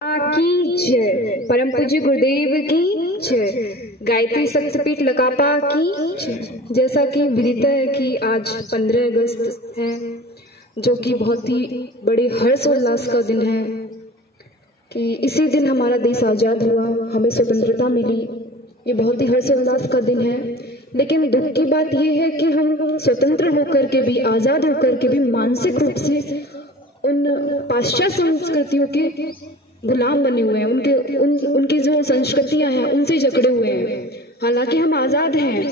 की जय। परम पूज्य गुरुदेव की जय। गायत्री शक्तिपीठ लकापा की जय। जैसा कि विदित है कि आज 15 अगस्त है, जो कि बहुत ही बड़े हर्षोल्लास का दिन है कि इसी दिन हमारा देश आज़ाद हुआ, हमें स्वतंत्रता मिली। ये बहुत ही हर्षोल्लास का दिन है। लेकिन दुख की बात यह है कि हम स्वतंत्र होकर के भी, आज़ाद होकर के भी मानसिक रूप से उन पाश्चात्य संस्कृतियों के गुलाम बने हुए हैं। उनकी जो संस्कृतियां हैं उनसे जकड़े हुए हैं। हालांकि हम आज़ाद हैं,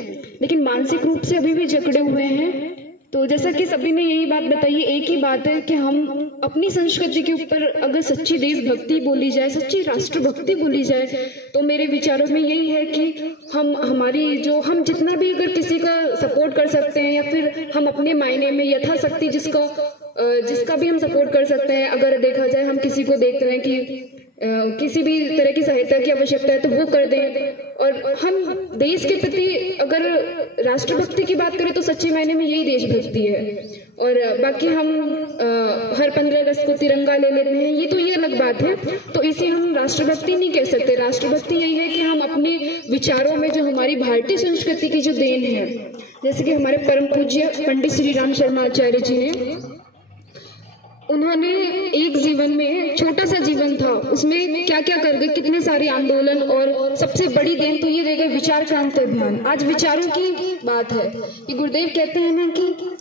लेकिन मानसिक रूप से अभी भी जकड़े हुए हैं। तो जैसा कि सभी ने यही बात बताई, एक ही बात है कि हम अपनी संस्कृति के ऊपर अगर सच्ची देशभक्ति बोली जाए, सच्ची राष्ट्रभक्ति बोली जाए, तो मेरे विचारों में यही है कि हम जितना भी अगर किसी का सपोर्ट कर सकते हैं, या फिर हम अपने मायने में यथाशक्ति जिसका भी हम सपोर्ट कर सकते हैं। अगर देखा जाए, हम किसी को देखते हैं कि किसी भी तरह की सहायता की आवश्यकता है तो वो कर दें। और हम देश के प्रति अगर राष्ट्रभक्ति की बात करें तो सच्चे मायने में यही देशभक्ति है। और बाकी हम हर 15 अगस्त को तिरंगा ले लेते हैं, ये अलग बात है। तो इसे हम राष्ट्रभक्ति नहीं कह सकते। राष्ट्रभक्ति यही है कि हम अपने विचारों में जो हमारी भारतीय संस्कृति की जो देन है, जैसे कि हमारे परम पूज्य पंडित श्री राम शर्मा आचार्य जी ने, उन्होंने एक जीवन में, छोटा सा जीवन था, उसमें क्या क्या कर गए, कितने सारे आंदोलन, और सबसे बड़ी देन तो ये रह गए विचार क्रांति अभियान। आज विचारों की बात है कि गुरुदेव कहते हैं ना कि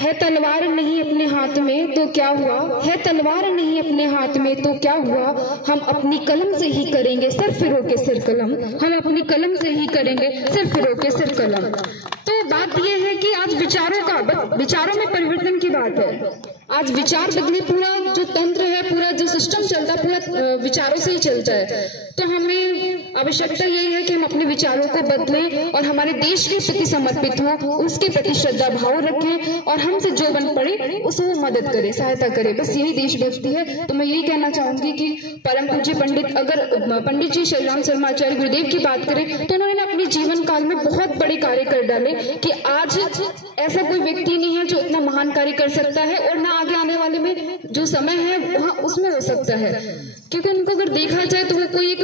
है तलवार नहीं अपने हाथ में तो क्या हुआ, है तलवार नहीं अपने हाथ में तो क्या हुआ, हम अपनी कलम से ही करेंगे सिर फिरो के सिर कलम, हम अपनी कलम से ही करेंगे सिर फिरो के सिर कलम। तो बात यह है कि आज विचारों में परिवर्तन की बात है। आज विचार बदले, पूरा जो तंत्र है, पूरा जो सिस्टम चलता है, पूरा विचारों से ही चलता है। तो हमें आवश्यकता यही है कि हम अपने विचारों को बदलें और हमारे देश के प्रति समर्पित हो, उसके प्रति श्रद्धा भाव रखें, और हमसे जो बन पड़े उसको मदद करें, सहायता करें। बस यही देशभक्ति है। तो मैं यही कहना चाहूंगी कि परम पूज्य पंडित जी श्री राम शर्मा आचार्य गुरुदेव की बात करें तो उन्होंने अपने जीवन काल में बहुत बड़े कार्य कर डाले कि आज ऐसा कोई व्यक्ति नहीं है जो इतना महान कार्य कर सकता है, और ना आगे आने वाले में जो समय है वहाँ उसमें हो सकता है। क्योंकि उनको अगर देखा जाए तो वो कोई एक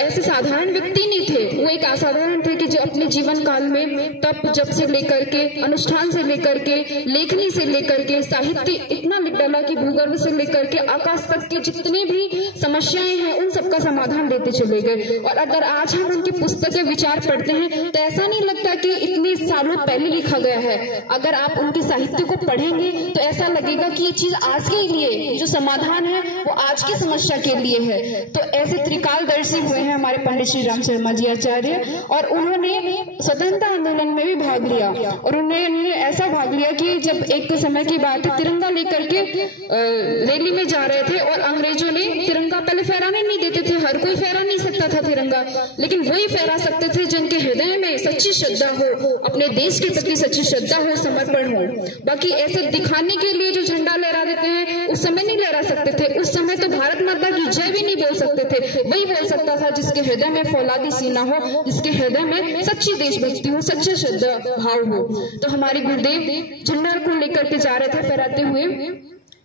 ऐसे साधारण व्यक्ति नहीं थे, वो एक असाधारण थे कि जो अपने जीवन काल में तप जप से लेकर के, अनुष्ठान से लेकर के, लेखनी से लेकर के, साहित्य इतना लिख डाला कि भूगर्भ से लेकर के आकाश तक के जितने भी समस्याएं हैं उन सबका समाधान देते चले गए। और अगर आज हम उनकी पुस्तकें विचार पढ़ते हैं तो ऐसा नहीं लगता कि इतने सालों पहले लिखा गया है। अगर आप उनके साहित्य को पढ़ेंगे तो ऐसा लगेगा कि ये चीज आज के लिए, जो समाधान है वो आज की समस्या के लिए है। तो ऐसे त्रिकालदर्शी हुए हैं हमारे पंडित श्री राम शर्मा जी आचार्य, और उन्होंने स्वतंत्रता आंदोलन में भी भाग लिया। और उन्होंने ऐसा भाग लिया कि जब एक समय की बात है, तिरंगा लेकर के रैली में जा रहे थे, और अंग्रेजों ने तिरंगा पहले फहराने नहीं देते थे, हर कोई फहरा नहीं सकता था तिरंगा, लेकिन वही फहरा सकते थे जिनके हृदय में सच्ची श्रद्धा हो, अपने देश के प्रति सच्ची श्रद्धा हो, समर्पण हो। बाकी ऐसे दिखाने के लिए जो झंडा लहरा देते हैं उस समय नहीं लहरा सकते थे। उस समय तो भारत माता की जय भी नहीं बोल सकते थे। वही बोल सकता था जिसके हृदय में फौलादी सीना हो, जिसके हृदय में सच्ची देशभक्ति हो, सच्चा श्रद्धा भाव हो। तो हमारे गुरुदेव झंडा को लेकर के जा रहे थे फहराते हुए,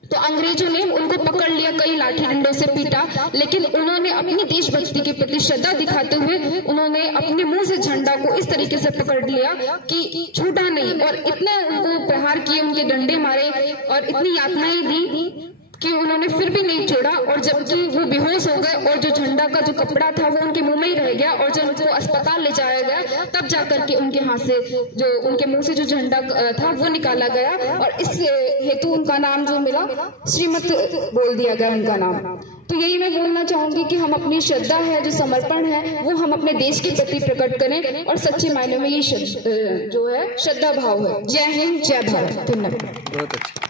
तो अंग्रेजों ने उनको पकड़ लिया, कई लाठी डंडों से पीटा, लेकिन उन्होंने अपनी देशभक्ति के प्रति श्रद्धा दिखाते हुए उन्होंने अपने मुंह से झंडा को इस तरीके से पकड़ लिया कि छूटा नहीं, और इतने उनको प्रहार किए, उनके डंडे मारे और इतनी यातनाएं दी कि उन्होंने फिर भी नहीं छोड़ा। और जबकि वो बेहोश हो गए और जो झंडा का जो कपड़ा था वो उनके मुंह में ही रह गया, और जब उनको अस्पताल ले जाया गया तब जाकर के उनके हाथ से, जो उनके मुंह से जो झंडा था वो निकाला गया, और इस हेतु उनका नाम जो मिला, श्रीमत बोल दिया गया उनका नाम। तो यही मैं बोलना चाहूंगी कि हम अपनी श्रद्धा है, जो समर्पण है, वो हम अपने देश के प्रति प्रकट करें, और सच्चे मायने में ये जो है श्रद्धा भाव है। जय हिंद, जय भारत। धन्यवाद।